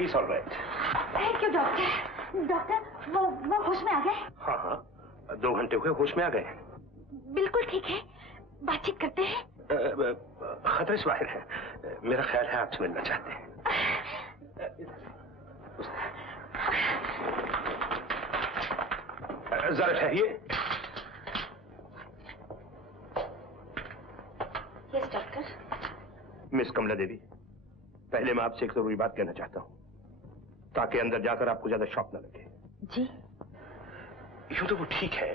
He's all right. Thank you doctor. Doctor वो होश में आ गए? हाँ हाँ, 2 घंटे हुए होश में आ गए। बिल्कुल ठीक है, बातचीत करते हैं। खतरे से बाहर है, मेरा ख्याल है आपसे मिलना चाहते हैं। जरा ठहरिए। Yes doctor. Miss Kamala Devi, पहले मैं आपसे एक जरूरी बात कहना चाहता हूँ, ताकि अंदर जाकर आपको ज्यादा शॉक न लगे। जी। यूं तो वो ठीक है,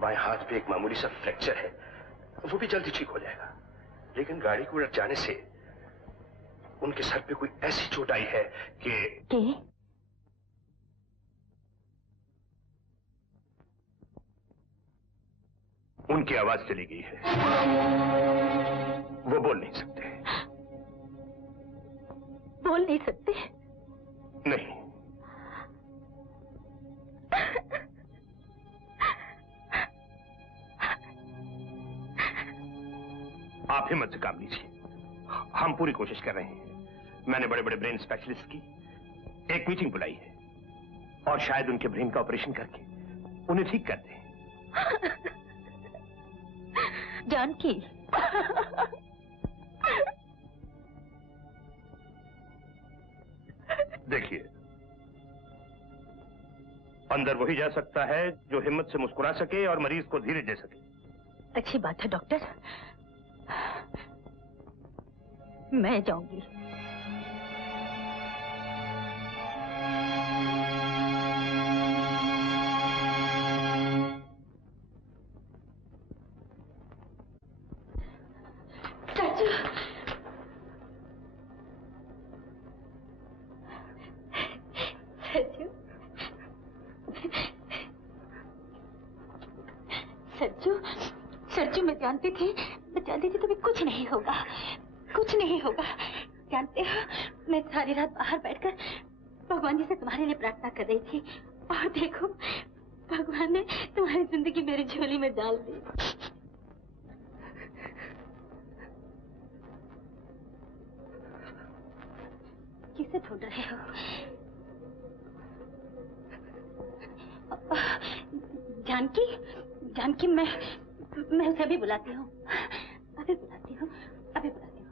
बाएं हाथ पे एक मामूली सा फ्रैक्चर है, वो भी जल्दी ठीक हो जाएगा, लेकिन गाड़ी को उलट जाने से उनके सर पे कोई ऐसी चोट आई है कि उनकी आवाज चली गई है, वो बोल नहीं सकते। बोल नहीं सकते? नहीं। आप हिम्मत से काम लीजिए, हम पूरी कोशिश कर रहे हैं। मैंने बड़े बड़े ब्रेन स्पेशलिस्ट की एक मीटिंग बुलाई है और शायद उनके ब्रेन का ऑपरेशन करके उन्हें ठीक कर दें। जानकी। देखिए, अंदर वही जा सकता है जो हिम्मत से मुस्कुरा सके और मरीज को धीरज दे सके। अच्छी बात है डॉक्टर, मैं जाऊंगी। सरजू, मैं जानती थी तुम्हें कुछ नहीं होगा, कुछ नहीं होगा। जानते हो, मैं सारी रात बाहर बैठकर भगवान जी से तुम्हारे लिए प्रार्थना कर रही थी, और देखो भगवान ने तुम्हारी जिंदगी मेरी झोली में डाल दी। किसे ढूंढ रहे हो? जानकी, जानकी, मैं उसे अभी बुलाती हूँ, अभी बुलाती हूँ, अभी बुलाती हूँ।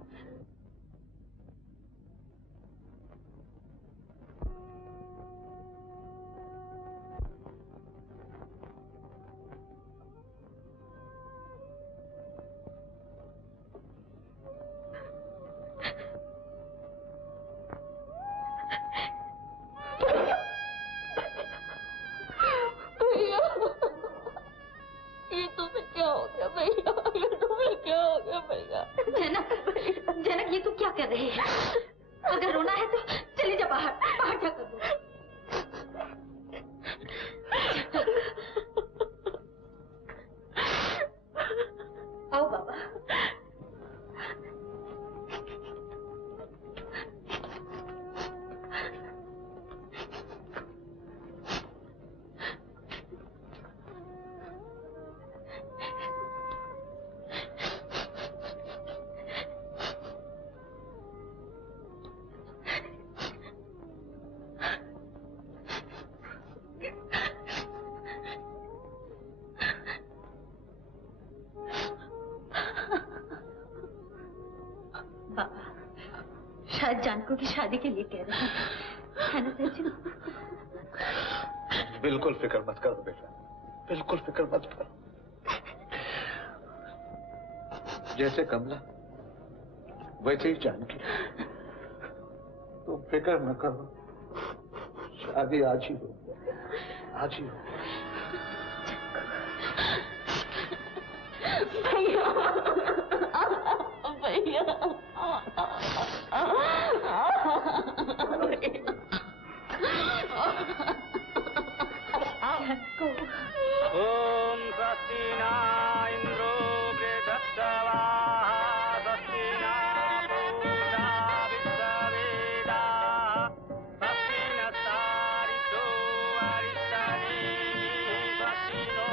जनक, ये तू क्या कर रही है? अगर रोना है तो चली जा बाहर, बाहर जाकर रो। आओ बाबा। जानको की शादी के लिए कह रहे हैं, है ना सचिन? बिल्कुल फिक्र मत करो बेटा, बिल्कुल फिक्र मत करो। जैसे कमला वैसे ही जानकी, तुम फिक्र न करो, शादी आज ही हो, आज ही हो। भैया, ओम स्वस्ति न इंद्रो बृहस्पतिर्वाः स्वस्ति न पूषा विश्ववेदाः स्वस्ति नस्तारिषो अरिष्टनेमिः स्वस्ति नो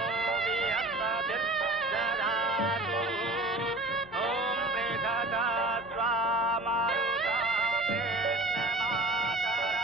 बृहस्पतिर्दधातु ओम बृहस्पतिर्वाः मरुतः कृष्णमातरम्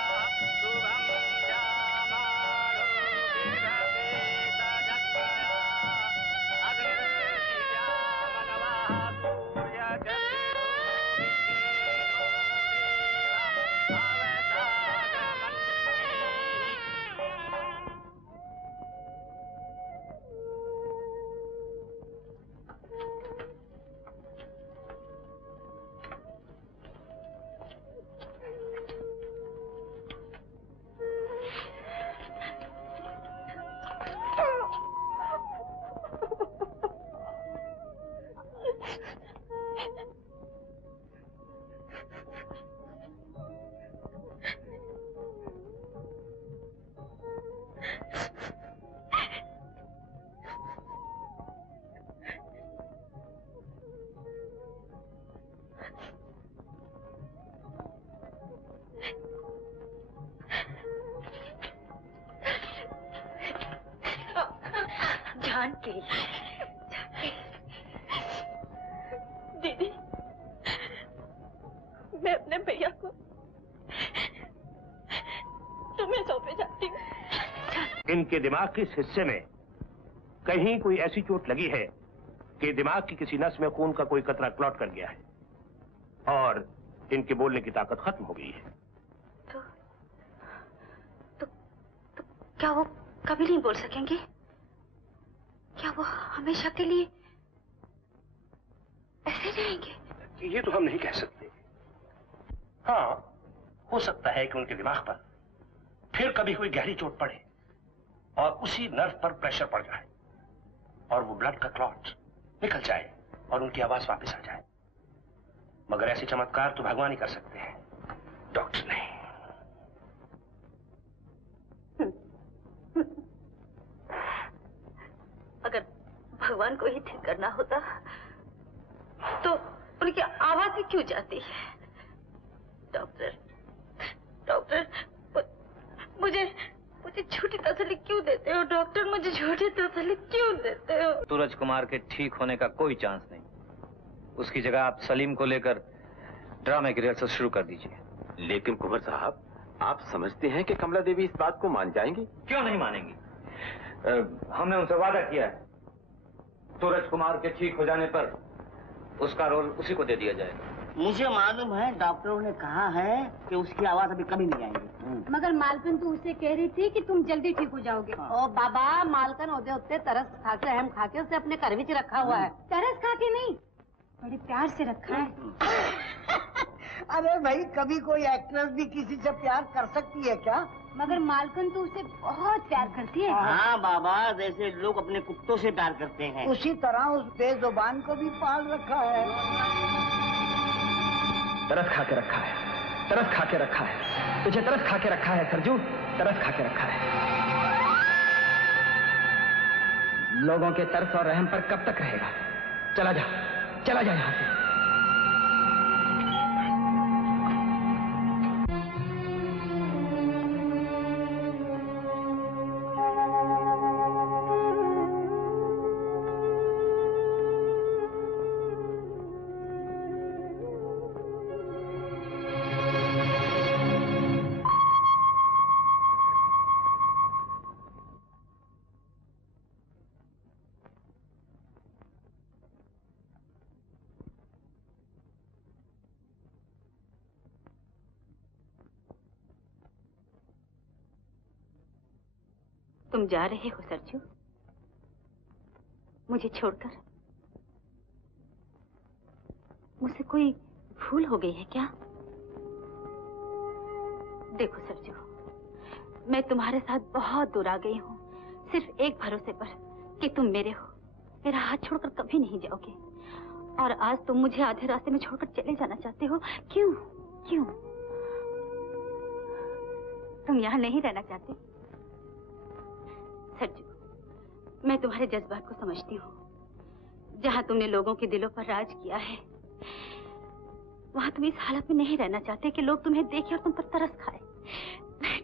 दीदी, मैं अपने भैया को तुम्हें सौंपे जाती हूँ। इनके दिमाग के इस हिस्से में कहीं कोई ऐसी चोट लगी है कि दिमाग की किसी नस में खून का कोई कतरा क्लॉट कर गया है और इनके बोलने की ताकत खत्म हो गई है। तो क्या वो कभी नहीं बोल सकेंगे? क्या वो हमेशा के लिए ऐसे रहेंगे? ये तो हम नहीं कह सकते। हाँ, हो सकता है कि उनके दिमाग पर फिर कभी कोई गहरी चोट पड़े और उसी नर्व पर प्रेशर पड़ जाए और वो ब्लड का क्लॉट निकल जाए और उनकी आवाज वापस आ जाए। मगर ऐसे चमत्कार तो भगवान ही कर सकते हैं, डॉक्टर नहीं। अगर भगवान को ही ठीक करना होता तो उनकी आवाज ही क्यों जाती है? डॉक्टर, मुझे झूठी तसल्ली क्यों देते हो? डॉक्टर, मुझे झूठी तसल्ली क्यों देते हो? सूरज कुमार के ठीक होने का कोई चांस नहीं। उसकी जगह आप सलीम को लेकर ड्रामे की रिहर्सल शुरू कर दीजिए। लेकिन कुंवर साहब, आप समझते हैं कि कमला देवी इस बात को मान जाएंगी? क्यों नहीं मानेंगी? हमने उनसे वादा किया है, सूरज कुमार के ठीक हो जाने पर उसका रोल उसी को दे दिया जाएगा। मुझे मालूम है, डॉक्टरों ने कहा है कि उसकी आवाज अभी कभी नहीं आएगी। मगर मालकिन तो उसे कह रही थी कि तुम जल्दी ठीक हो जाओगे। ओ बाबा, मालकन होते होते तरस खा के हम खा के उसे अपने घर में रखा हुआ है। तरस खा के नहीं, बड़े प्यार से रखा है। अरे भाई, कभी कोई एक्ट्रेस भी किसी से प्यार कर सकती है क्या? मगर मालकिन तो उसे बहुत प्यार करती है। हाँ बाबा, जैसे लोग अपने कुत्तों से प्यार करते हैं, उसी तरह उस बेजुबान को भी पाल रखा है। तरस खा के रखा है, तरस खा के रखा है, तुझे तरस खा के रखा है सरजू, तरस खा के रखा है। लोगों के तरस और रहम पर कब तक रहेगा? चला जा यहाँ से। तुम जा रहे हो सरजू, मुझे छोड़कर? मुझसे कोई भूल हो गई है क्या? देखो सरजू, मैं तुम्हारे साथ बहुत दूर आ गई हूँ, सिर्फ एक भरोसे पर कि तुम मेरे हो। मेरा हाथ छोड़कर कभी नहीं जाओगे। और आज तुम मुझे आधे रास्ते में छोड़कर चले जाना चाहते हो। क्यों? तुम यहाँ नहीं रहना चाहते? सरजू, मैं तुम्हारे जज्बात को समझती हूँ। जहाँ तुमने लोगों के दिलों पर राज किया है, वहाँ तुम इस हालत में नहीं रहना चाहते कि लोग तुम्हें देखें और तुम पर तरस खाए।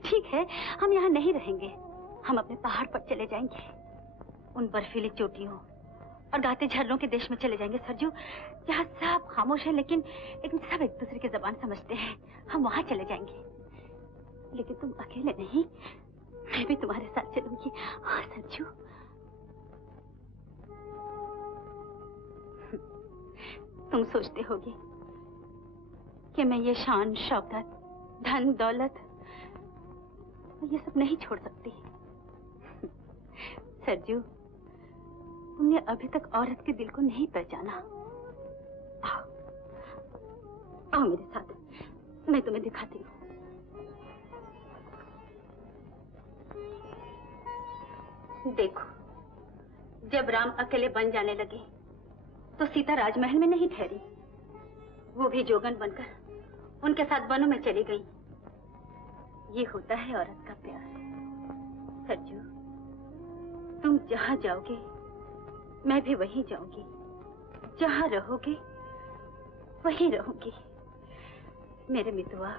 ठीक है, हम यहाँ नहीं रहेंगे, हम अपने पहाड़ पर चले जाएंगे, उन बर्फीली चोटियों और गाते झरनों के देश में चले जाएंगे सरजू, जहाँ सब खामोश है लेकिन सब एक दूसरे की जबान समझते हैं। हम वहाँ चले जाएंगे, लेकिन तुम अकेले नहीं, मैं भी तुम्हारे साथ चलूंगी। हाँ सरजू। तुम सोचते होगे कि मैं ये शान शौकत, धन दौलत, ये सब नहीं छोड़ सकती। सरजू, तुमने अभी तक औरत के दिल को नहीं पहचाना। आओ मेरे साथ, मैं तुम्हें दिखाती हूँ। देखो, जब राम अकेले बन जाने लगे तो सीता राजमहल में नहीं ठहरी, वो भी जोगन बनकर उनके साथ वनों में चली गई। ये होता है औरत का प्यार। सरजू, तुम जहां जाओगे मैं भी वहीं जाऊंगी, जहां रहोगे वहीं रहूंगी। मेरे मितवा,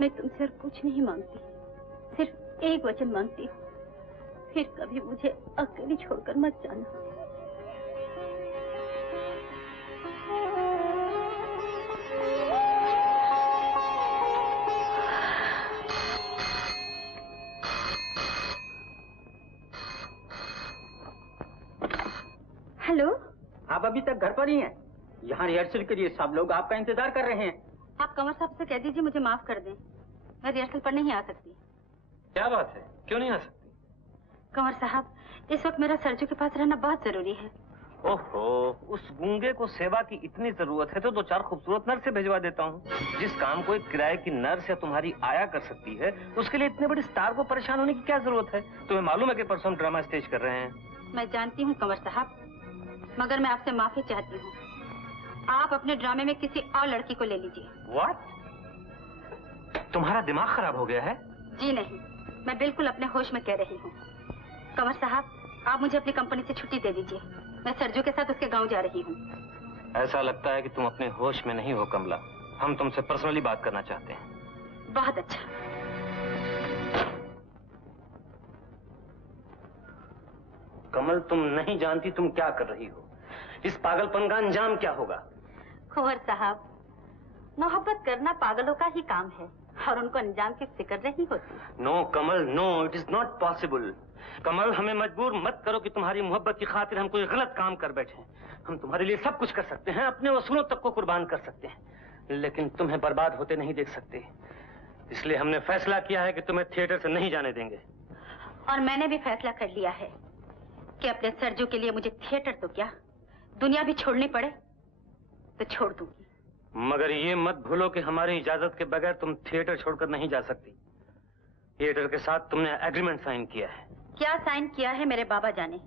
मैं तुमसे और कुछ नहीं मांगती, सिर्फ एक वचन मांगती हूँ, फिर कभी मुझे अकेली छोड़कर मत जाना। अभी तक घर पर ही हैं। यहाँ रिहर्सल के लिए सब लोग आपका इंतजार कर रहे हैं। आप कंवर साहब से कह दीजिए मुझे माफ कर दें, मैं रिहर्सल पर नहीं आ सकती। क्या बात है, क्यों नहीं आ सकती? कंवर साहब, इस वक्त मेरा सरजू के पास रहना बहुत जरूरी है। ओहो, उस गूंगे को सेवा की इतनी जरूरत है तो 2-4 खूबसूरत नर्स से भिजवा देता हूँ। जिस काम को एक किराए की नर्स या तुम्हारी आया कर सकती है, उसके लिए इतने बड़े स्टार को परेशान होने की क्या जरूरत है? तुम्हें मालूम है कि परसों हम ड्रामा स्टेज कर रहे हैं। मैं जानती हूँ कंवर साहब, मगर मैं आपसे माफी चाहती हूँ। आप अपने ड्रामे में किसी और लड़की को ले लीजिए। व्हाट? तुम्हारा दिमाग खराब हो गया है? जी नहीं, मैं बिल्कुल अपने होश में कह रही हूँ। कंवर साहब, आप मुझे अपनी कंपनी से छुट्टी दे दीजिए। मैं सरजू के साथ उसके गांव जा रही हूँ। ऐसा लगता है कि तुम अपने होश में नहीं हो कमला। हम तुमसे पर्सनली बात करना चाहते हैं। बहुत अच्छा। कमल, तुम नहीं जानती तुम क्या कर रही हो। इस पागलपन का अंजाम क्या होगा? कंवर साहब, मोहब्बत करना पागलों का ही काम है और उनको अंजाम की फिक्र नहीं होती। No Kamal, no, it is not possible. Kamal, हमें मजबूर मत करो कि तुम्हारी मोहब्बत की खातिर हम कोई गलत काम कर बैठे। हम तुम्हारे लिए सब कुछ कर सकते हैं, अपने वसूलों तक को कुर्बान कर सकते हैं, लेकिन तुम्हें बर्बाद होते नहीं देख सकते। इसलिए हमने फैसला किया है कि तुम्हें थिएटर से नहीं जाने देंगे। और मैंने भी फैसला कर लिया है कि अपने सरजू के लिए मुझे थिएटर तो क्या, दुनिया भी छोड़नी पड़े तो छोड़ दूंगी। मगर ये मत भूलो कि हमारी इजाजत के बगैर तुम थिएटर छोड़कर नहीं जा सकती। थिएटर के साथ तुमने एग्रीमेंट साइन किया है। क्या साइन किया है मेरे बाबा जाने।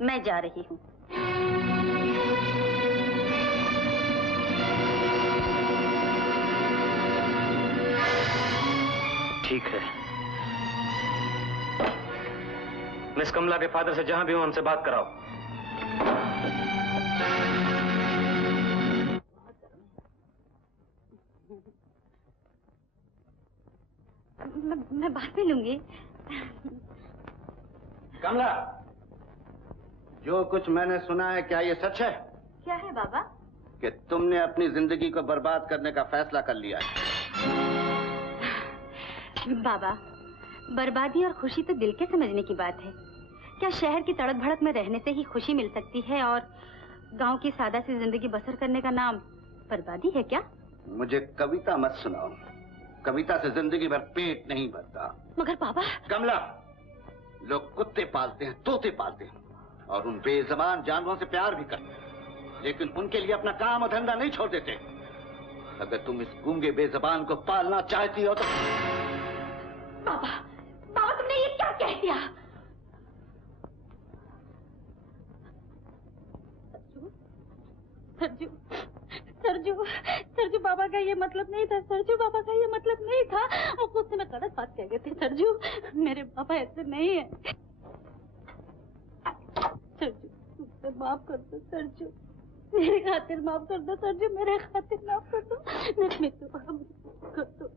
मैं जा रही हूँ। ठीक है। मिस कमला के फादर से जहां भी हो हमसे बात कराओ। मैं बात भी लूंगी। कमला, जो कुछ मैंने सुना है क्या ये सच है? क्या है बाबा? कि तुमने अपनी जिंदगी को बर्बाद करने का फैसला कर लिया है। बाबा, बर्बादी और खुशी तो दिल के समझने की बात है। क्या शहर की तड़क भड़क में रहने से ही खुशी मिल सकती है और गांव की सादा सी जिंदगी बसर करने का नाम बर्बादी है क्या? मुझे कविता मत सुनाओ। कविता से जिंदगी भर पेट नहीं भरता। मगर बाबा। कमला, लोग कुत्ते पालते हैं, तोते पालते हैं और उन बेज़बान जानवरों से प्यार भी करते हैं, लेकिन उनके लिए अपना काम और धंधा नहीं छोड़ देते। अगर तुम इस गूंगे बेज़बान को पालना चाहती हो तो। बाबा, बाबा तुमने ये क्या कह दिया? सरजू, सरजू, सरजू बाबा का ये मतलब नहीं था। सरजू बाबा का ये मतलब नहीं था। वो गुस्से में गलत बात कह गए थे। सरजू, मेरे पापा ऐसे नहीं है। सरजू, मुझसे माफ कर दो सरजू, मेरे खातिर माफ कर दो सरजू, मेरे खातिर माफ कर दो। मेरे माफ कर दो।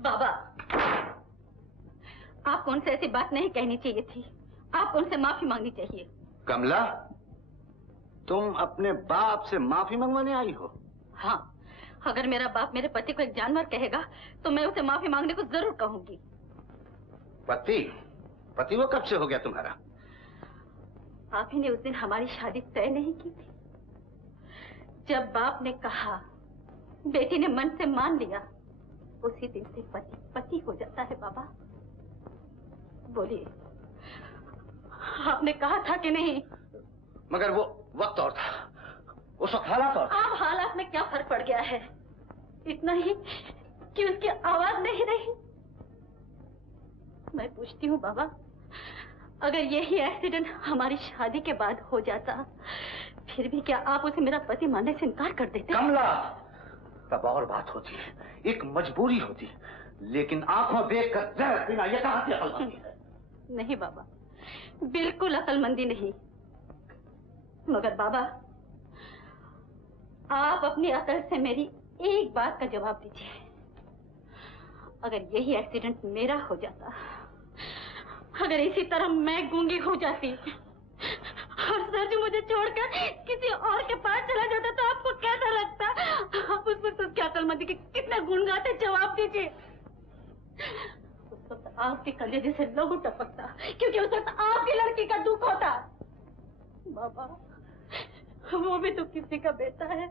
बाबा, आपको उनसे ऐसी बात नहीं कहनी चाहिए थी। आपको उनसे माफी मांगनी चाहिए। कमला, तुम अपने बाप से माफी मंगवाने आई हो? हाँ, अगर मेरा बाप मेरे पति को एक जानवर कहेगा तो मैं उसे माफी मांगने को जरूर कहूंगी। पति? पति वो कब से हो गया तुम्हारा? आप ही ने उस दिन हमारी शादी तय नहीं की थी। जब बाप ने कहा, बेटी ने मन से मान लिया, उसी दिन से पति पति हो जाता है। बाबा बोलिए, आपने कहा था कि नहीं? मगर वो वक्त और था, उस वक्त हालात और। अब हालात में क्या फर्क पड़ गया है? इतना ही कि उसकी आवाज नहीं रही। मैं पूछती हूँ बाबा, अगर यही एक्सीडेंट हमारी शादी के बाद हो जाता, फिर भी क्या आप उसे मेरा पति मानने से इनकार कर देते? कमला, तब और बात होती है, एक मजबूरी होती, लेकिन आंखों देखकर जहर पीना ये कहां से अकलमंदी है? नहीं बाबा, बिल्कुल अकलमंदी नहीं। मगर बाबा, आप अपनी अकल से मेरी एक बात का जवाब दीजिए। अगर यही एक्सीडेंट मेरा हो जाता, अगर इसी तरह मैं गूंगी हो जाती और सरजू मुझे छोड़कर किसी और के पास चला जाता तो आपको कैसा लगता? आप उस वक्त क्या अकलमंदी के कितने गुण गाते? जवाब दीजिए। आपके कलेजे से लहू टपकता, क्योंकि उस वक्त आपकी लड़की का दुख होता। बाबा, वो भी तो किसी का बेटा है।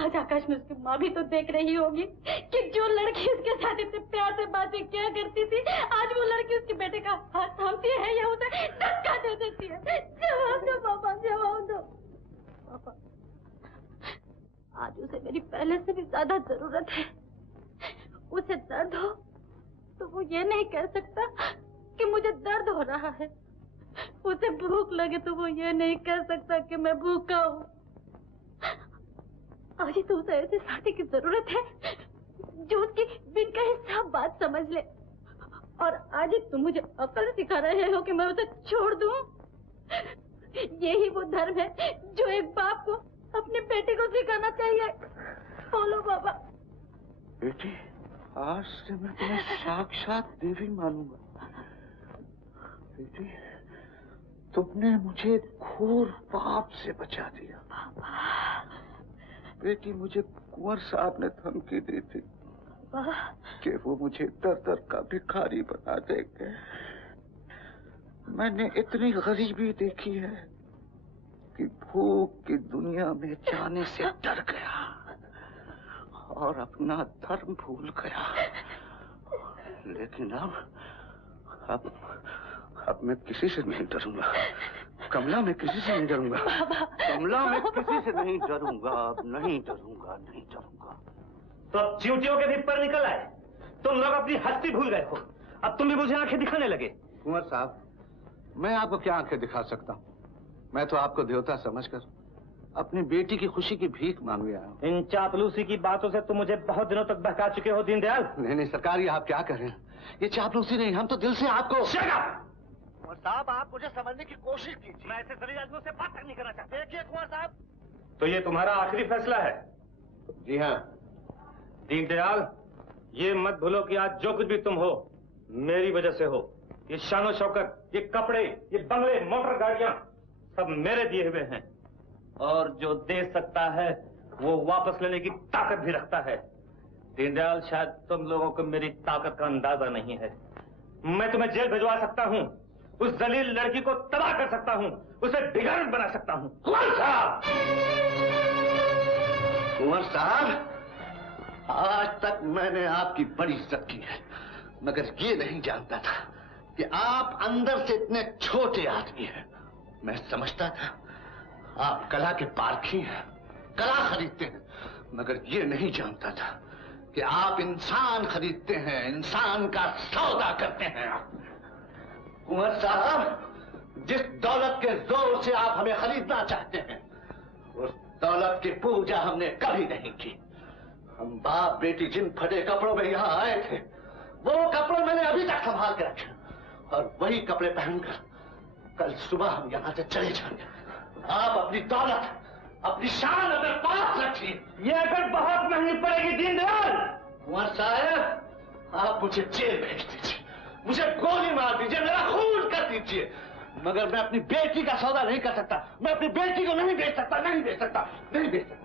आज आकाश में उसकी माँ भी तो देख रही होगी कि जो लड़की उसके साथ इतने प्यार से बातें क्या करती थी, आज वो लड़की उसके बेटे का हाथ थामती है या उसे धक्का दे देती है। जवाब दो बाबा, जवाब दो। बाबा, आज उसे मेरी पहले से भी ज्यादा जरूरत है। उसे दर्द हो तो वो ये नहीं कह सकता कि मुझे दर्द हो रहा है। उसे भूख लगे तो वो ये नहीं कह सकता कि मैं भूखा हूँ। आज ही तो उसे ऐसे साथी की जरूरत है जो उसकी बिन कहे सब बात समझ ले। और आज ही तुम मुझे अकल सिखा रहे हो कि मैं उसे छोड़ दूं। यही वो धर्म है जो एक बाप को अपने बेटे को सिखाना चाहिए। बोलो बाबा। बेटी, आज से मैं तुम्हें साक्षात देवी मानूंगा। बेटी, तुमने मुझे घोर पाप से बचा दिया। बेटी, मुझे कुंवर साहब ने धमकी दी थी कि वो मुझे दर दर का भिखारी बना देंगे। मैंने इतनी गरीबी देखी है कि भूख की दुनिया में जाने से डर गया और अपना धर्म भूल गया। लेकिन अब मैं किसी से नहीं डरूंगा। कमला, मैं किसी से नहीं डरूंगा। कमला, मैं किसी से नहीं डरूंगा। अब नहीं डरूंगा, नहीं डरूंगा। तो अब चींटियों के भी पर निकल आए। तुम लोग अपनी हस्ती भूल गए हो। अब तुम भी मुझे आंखें दिखाने लगे। कुंवर साहब, मैं आपको क्या आंखें दिखा सकता हूँ? मैं तो आपको देवता समझकर अपनी बेटी की खुशी की भीख मांग आया हूँ। इन चापलूसी की बातों से तुम मुझे बहुत दिनों तक बहका चुके हो दीनदयाल। नहीं सरकार, ये आप क्या कह रहे हैं? ये चापलूसी नहीं, हम तो दिल से आपको। कुंवर साहब, आप मुझे समझने की कोशिश कीजिए। मैं ऐसे सभी आदमियों से बात तक नहीं करना चाहता। देखिए कुंवर साहब, तो ये तुम्हारा आखिरी फैसला है? जी हाँ। दीनदयाल, ये मत भूलो कि आज जो कुछ भी तुम हो मेरी वजह से हो। ये शानो शौकत, ये कपड़े, ये बंगले, मोटर गाड़ियां सब मेरे दिए हुए हैं। और जो दे सकता है वो वापस लेने की ताकत भी रखता है। दीनदयाल, शायद तुम लोगों को मेरी ताकत का अंदाजा नहीं है। मैं तुम्हें जेल भिजवा सकता हूँ, उस जलील लड़की को तबाह कर सकता हूँ, उसे बिगाड़ बना सकता हूँ। कुंवर साहब, आज तक मैंने आपकी बड़ी इज्जत की है, मगर ये नहीं जानता था कि आप अंदर से इतने छोटे आदमी हैं। मैं समझता था आप कला के पारखी हैं, कला खरीदते हैं, मगर ये नहीं जानता था कि आप इंसान खरीदते हैं, इंसान का सौदा करते हैं। कुंवर साहब, जिस दौलत के जोर से आप हमें खरीदना चाहते हैं, उस दौलत की पूजा हमने कभी नहीं की। हम बाप बेटी जिन फटे कपड़ों में यहाँ आए थे, वो कपड़े मैंने अभी तक संभाल के रखे, और वही कपड़े पहनकर कल सुबह हम यहाँ से चले जाएंगे। आप अपनी दौलत, अपनी शान अपने पास रखिए। ये अगर बहुत महंगी पड़ेगी दीनदयाल। कुंवर साहब, आप मुझे जेल भेज दीजिए, मुझे गोली मार दीजिए, मेरा खून कर दीजिए, मगर मैं अपनी बेटी का सौदा नहीं कर सकता। मैं अपनी बेटी को नहीं बेच सकता, नहीं बेच सकता, नहीं बेच सकता।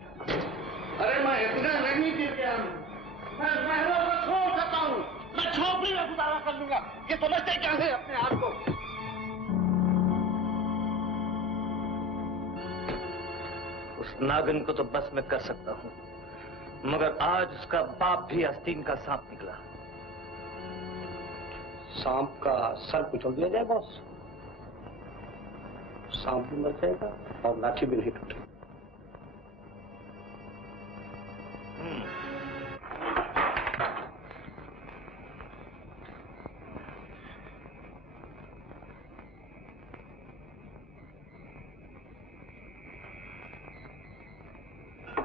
अरे मैं इतना नहीं गिर गया हूं, मैं महलों को छोड़ सकता हूँ, मैं झोपड़ी में गुजारा कर लूंगा। ये समझते क्या है अपने आप को? उस नागिन को तो बस मैं कर सकता हूँ, मगर आज उसका बाप भी आस्तीन का सांप निकला। सांप का सर कुचल दिया जाए बॉस, सांप भी मर जाएगा और लाठी भी नहीं टूटेगी।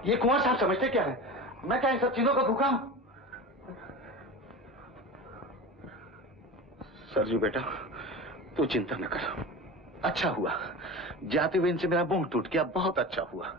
ये कुंवर साहब समझते क्या है? मैं क्या इन सब चीजों का भूखा हूं? सरजू बेटा, तू चिंता न कर। अच्छा हुआ जाते हुए इनसे मेरा मुंह टूट गया, बहुत अच्छा हुआ।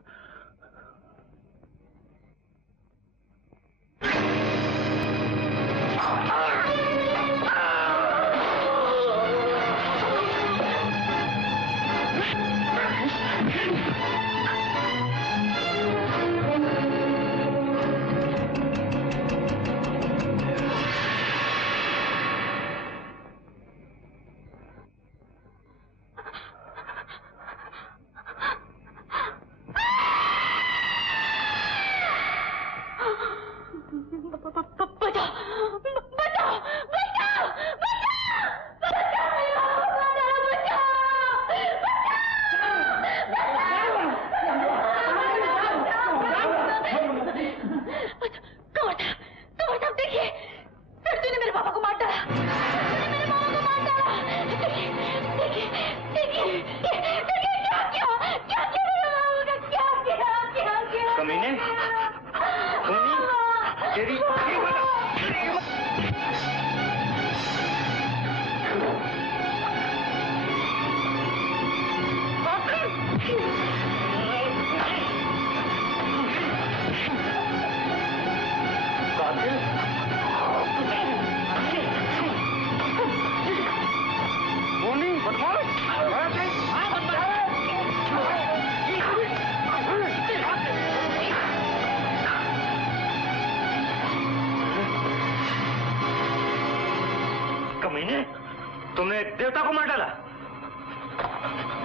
तुमने एक देवता को मार डाला।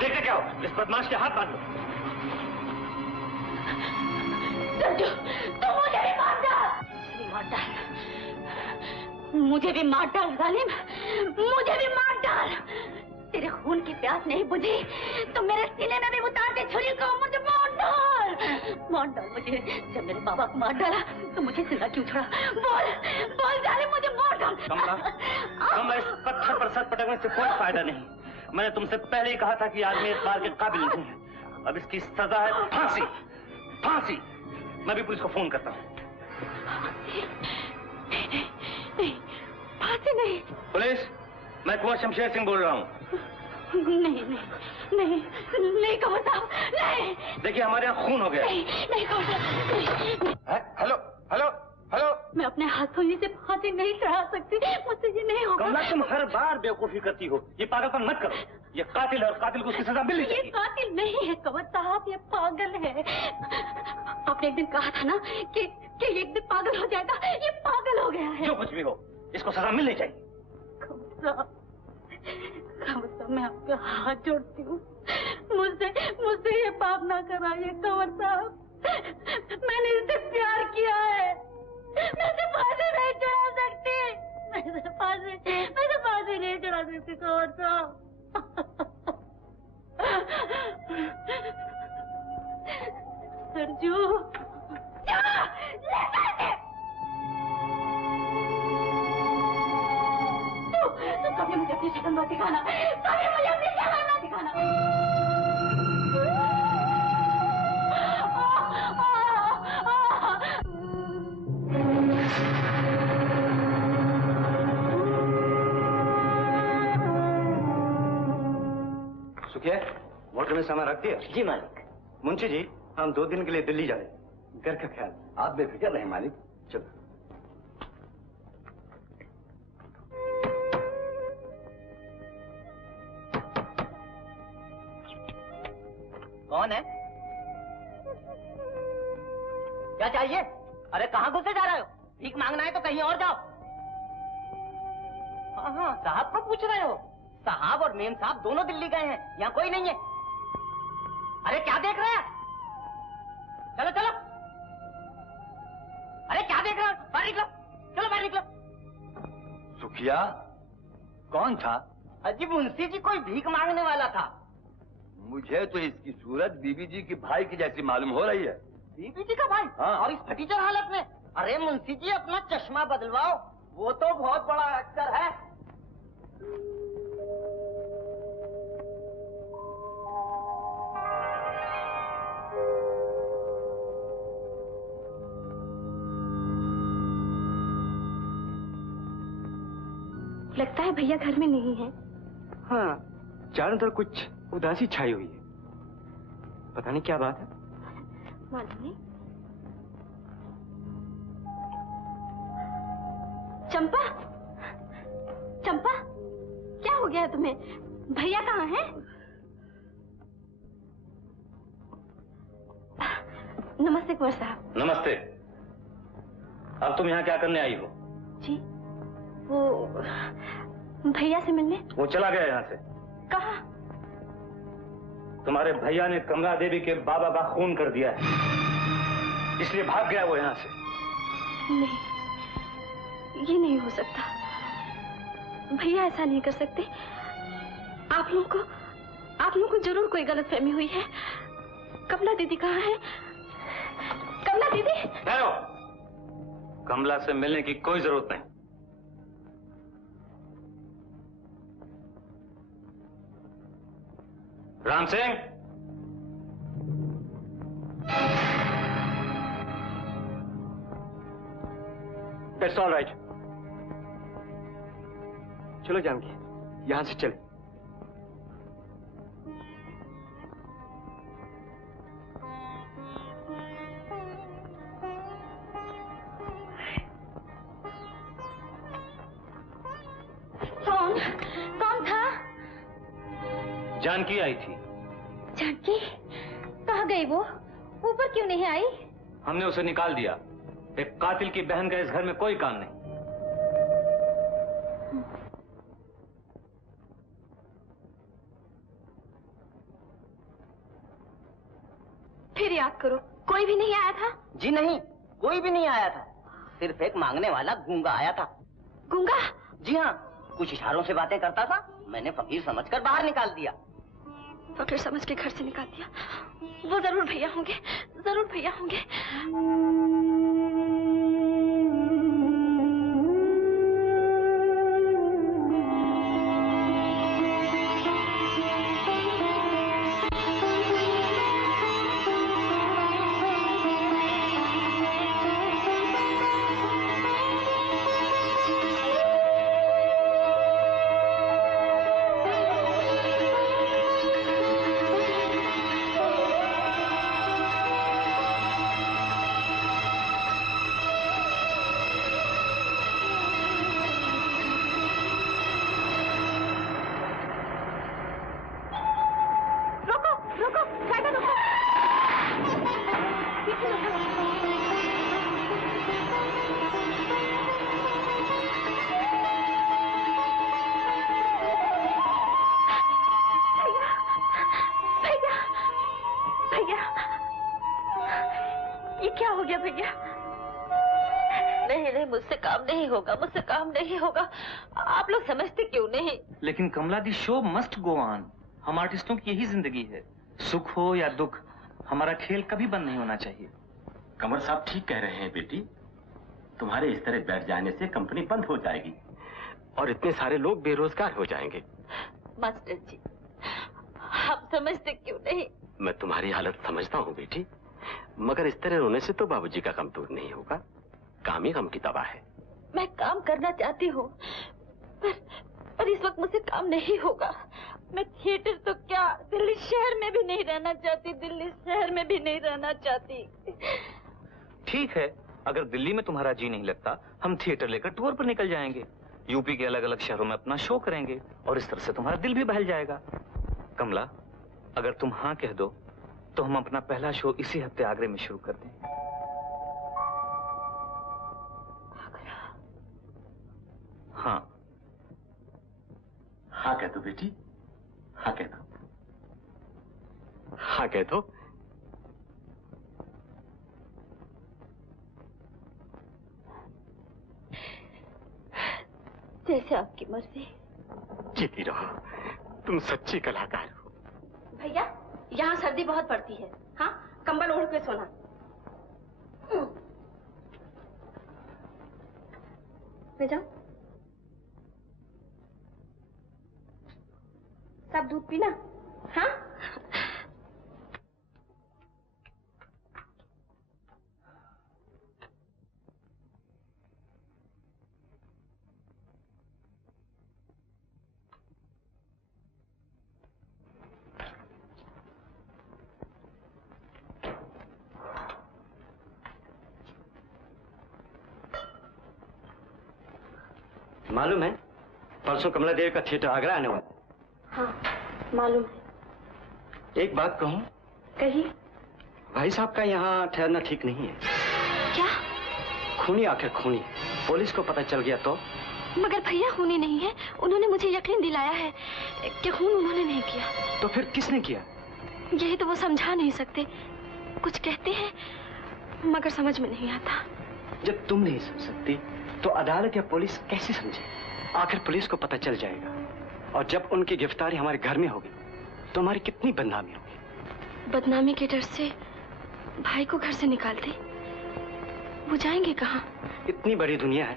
देखते क्या हो, इस बदमाश के हाथ बांध लो। तुम मुझे भी मार डाल, मुझे भी मार डाल जालिम, मुझे भी मार डाल। तेरे खून की प्यास नहीं बुझी तो मेरे सीने में भी उतार दे छुरी को, मुझे मार डाल मुझे। जब मेरे बाबा को मार डाला तो मुझे जिंदा क्यों छोड़ा? बोल जालिम, मुझे मार डाल। कमला, इस पत्थर पर सर पटकने से कोई फायदा नहीं। मैंने तुमसे पहले ही कहा था कि आदमी इस बार के काबिल नहीं है। अब इसकी सजा है फांसी। फांसी। मैं भी पुलिस को फोन करता हूँ। फांसी नहीं। पुलिस, मैं कुंवर शमशेर सिंह बोल रहा हूँ। नहीं कमर साहब, नहीं। देखिए, हमारे यहाँ खून हो गया। नहीं कमर साहब। Hello hello hello. मैं अपने हाथों ही से फांसी नहीं चढ़ा सकती, मुझसे ये नहीं होगा। कमला, तुम हर बार बेवकूफी करती हो। ये पागलपन मत करो। ये कातिल है और कातिल को उसकी सजा मिलनी चाहिए। ये कातिल नहीं है कमर साहब, ये पागल है। आपने एक दिन कहा था ना कि एक दिन पागल हो जाएगा। ये पागल हो गया है। जो कुछ भी हो, इसको सजा मिलनी चाहिए। कमर साहब, मैं आपके हाथ जोड़ती हूँ, मुझसे ये पाप ना कराइए कमर साहब। मैंने इससे प्यार किया है, मैं इसे फांसी नहीं चढ़ा सकती। मैं इसे फांसी नहीं चढ़ा सकती कमर साहब। सरजू, तो कभी मुझे अपनी शक्ल मत दिखाना, कभी मुझे अपनी शक्ल मत दिखाना। सुखिया, मोटर में सामान रख दिया? जी मालिक। मुंशी जी, हम 2 दिन के लिए दिल्ली जा रहे हैं। घर का ख्याल आप बेफिक्र रहे मालिक। चलो। कौन है? क्या चाहिए? अरे कहाँ घुसे जा रहे हो? भीख मांगना है तो कहीं और जाओ। हाँ, साहब को पूछ रहे हो? साहब और मेम साहब दोनों दिल्ली गए हैं, यहाँ कोई नहीं है। अरे क्या देख रहे हैं? चलो चलो। अरे क्या देख रहे हो? बाहर निकलो, चलो बाहर निकलो। सुखिया, कौन था? अजी मुंशी जी कोई भीख मांगने वाला था। मुझे तो इसकी सूरत बीबी जी की भाई की जैसी मालूम हो रही है। बीबी जी का भाई? हाँ। और इस फटीचर हालत में? अरे मुंशी जी अपना चश्मा बदलवाओ, वो तो बहुत बड़ा एक्टर है। लगता है भैया घर में नहीं है। हाँ, चारों तरफ कुछ उदासी छाई हुई है। पता नहीं क्या बात है। मालूम नहीं। चंपा, चंपा, क्या हो गया तुम्हें? भैया कहाँ हैं? नमस्ते कुंवर साहब। नमस्ते। अब तुम यहाँ क्या करने आई हो? जी, वो भैया से मिलने। वो चला गया यहाँ से। कहाँ? तुम्हारे भैया ने कमला देवी के बाबा का खून कर दिया है, इसलिए भाग गया वो यहाँ से। नहीं, ये नहीं हो सकता। भैया ऐसा नहीं कर सकते। आप लोगों को जरूर कोई गलतफहमी हुई है। कमला दीदी कहाँ है? कमला दीदी? ठहरो, कमला से मिलने की कोई जरूरत नहीं। Ram Singh, That's all right. चलो जानकी, यहां से चले। कौन था? जानकी आई थी। जानकी? कहाँ गई वो? ऊपर क्यों नहीं आई? हमने उसे निकाल दिया। एक कातिल की बहन का इस घर में कोई काम नहीं। फिर याद करो, कोई भी नहीं आया था? जी नहीं, कोई भी नहीं आया था। सिर्फ एक मांगने वाला गूंगा आया था। गूंगा? जी हाँ, कुछ इशारों से बातें करता था। मैंने फकीर समझकर बाहर निकाल दिया। फकीर समझ के घर से निकाल दिया? वो जरूर भैया होंगे, जरूर भैया होंगे। मुझसे काम नहीं होगा। आप लोग समझते क्यों नहीं? लेकिन Kamala, the show must go on. हम आर्टिस्टों की यही जिंदगी है। सुख हो या दुख, हमारा खेल कभी बंद नहीं होना चाहिए। कमर साहब ठीक कह रहे हैं बेटी। तुम्हारे इस तरह बैठ जाने से कंपनी बंद हो जाएगी और इतने सारे लोग बेरोजगार हो जाएंगे। मास्टर जी, आप समझते क्यों नहीं? मैं तुम्हारी हालत समझता हूँ बेटी, मगर इस तरह रोने से तो बाबूजी का गम दूर नहीं होगा। काम ही गम की दवा है। मैं काम करना चाहती हूँ, पर इस वक्त मुझसे काम नहीं होगा। मैं थिएटर तो क्या, दिल्ली शहर में भी नहीं रहना चाहती। दिल्ली शहर में भी नहीं रहना चाहती। ठीक है, अगर दिल्ली में तुम्हारा जी नहीं लगता, हम थिएटर लेकर टूर पर निकल जाएंगे। यूपी के अलग अलग शहरों में अपना शो करेंगे और इस तरह से तुम्हारा दिल भी बहल जाएगा। कमला, अगर तुम हाँ कह दो तो हम अपना पहला शो इसी हफ्ते आगरे में शुरू कर दें। हाँ हाँ कह दो बेटी, हाँ कह दो, हाँ कह दो। जैसे आपकी मर्जी। जीती रहो, तुम सच्ची कलाकार हो। भैया, यहाँ सर्दी बहुत पड़ती है। हाँ, कंबल ओढ़ के सोना। मैं जाऊं? सब दूध पीना? हाँ? मालूम है, परसों कमला देवी का थिएटर आगरा आने वाला है। हाँ, मालूम है। एक बात कहूं? कहिए। भाई साहब का यहाँ ठहरना ठीक नहीं है। क्या? खूनी आखिर खूनी। पुलिस को पता चल गया तो? मगर भैया खूनी नहीं है। उन्होंने मुझे यकीन दिलाया है कि खून उन्होंने नहीं किया। तो फिर किसने किया? यही तो वो समझा नहीं सकते। कुछ कहते हैं मगर समझ में नहीं आता। जब तुम नहीं समझ सकती तो अदालत या पुलिस कैसे समझे? आखिर पुलिस को पता चल जाएगा और जब उनकी गिरफ्तारी हमारे घर में होगी तो हमारी कितनी बदनामी होगी। बदनामी के डर से भाई को घर से निकाल दे, वो जाएंगे कहाँ? इतनी बड़ी दुनिया है,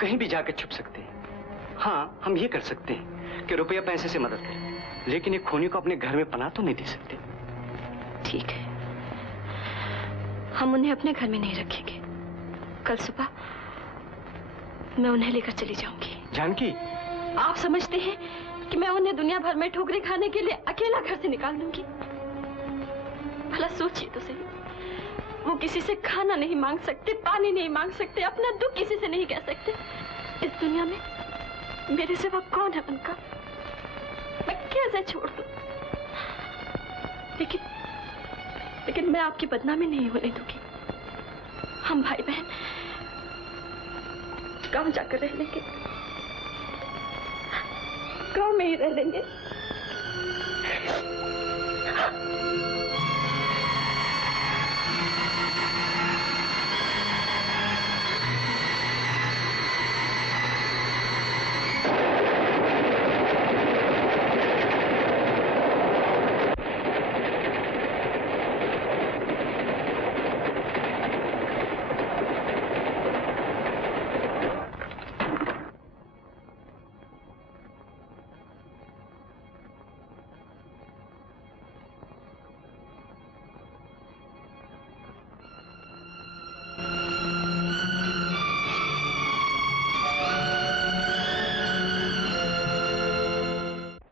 कहीं भी जाकर छुप सकते हैं। हाँ, हम ये कर सकते हैं कि रुपया पैसे से मदद करें, लेकिन एक खूनी को अपने घर में पनाह तो नहीं दे सकते। ठीक है, हम उन्हें अपने घर में नहीं रखेंगे। कल सुबह मैं उन्हें लेकर चली जाऊंगी। जानकी, आप समझते हैं कि मैं उन्हें दुनिया भर में ठोकरें खाने के लिए अकेला घर से निकाल दूंगी? भला सोचिए तो सही, वो किसी से खाना नहीं मांग सकते, पानी नहीं मांग सकते, अपना दुख किसी से नहीं कह सकते। इस दुनिया में मेरे सिवा कौन है उनका? मैं कैसे छोड़ दूं? लेकिन मैं आपकी बदनामी नहीं होने दूंगी। हम भाई बहन गांव जाकर रह लेंगे, गांव में ही रह लेंगे।